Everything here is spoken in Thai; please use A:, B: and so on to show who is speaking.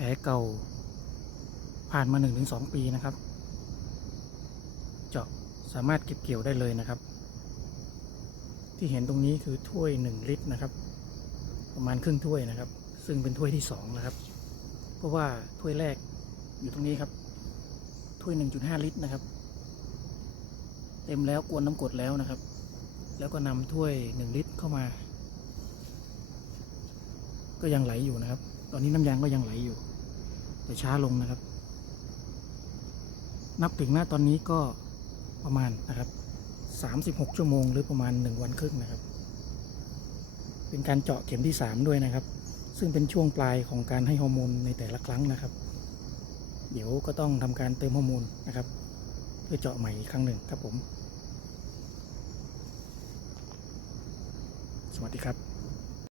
A: ผลเก่า ผ่านมา 1-2 ปีนะครับ เจาะสามารถเก็บเกี่ยวได้เลยนะครับ ที่เห็นตรงนี้คือถ้วย 1 ลิตรนะครับ ประมาณครึ่งถ้วยนะครับ ซึ่งเป็นถ้วยที่ 2 นะครับ เพราะว่าถ้วยแรกอยู่ตรงนี้ครับ ถ้วย 1.5 ลิตรนะครับ เต็มแล้วกวนน้ำกดแล้วนะครับ แล้วก็นำถ้วย 1 ลิตรเข้ามาก็ยังไหลอยู่นะครับ ตอนนี้น้ำยางก็ยังไหลอยู่ แต่ช้าลงนะครับ นับถึงหน้าตอนนี้ก็ประมาณนะครับ 36 ชั่วโมง หรือประมาณ 1 วันครึ่งนะครับ เป็นการเจาะเข็มที่ 3 ด้วยนะครับ ซึ่งเป็นช่วงปลายของการให้ฮอร์โมนในแต่ละครั้งนะครับ เดี๋ยวก็ต้องทำการเติมฮอร์โมนนะครับ เพื่อเจาะใหม่อีกครั้งหนึ่งครับผม สวัสดีครับ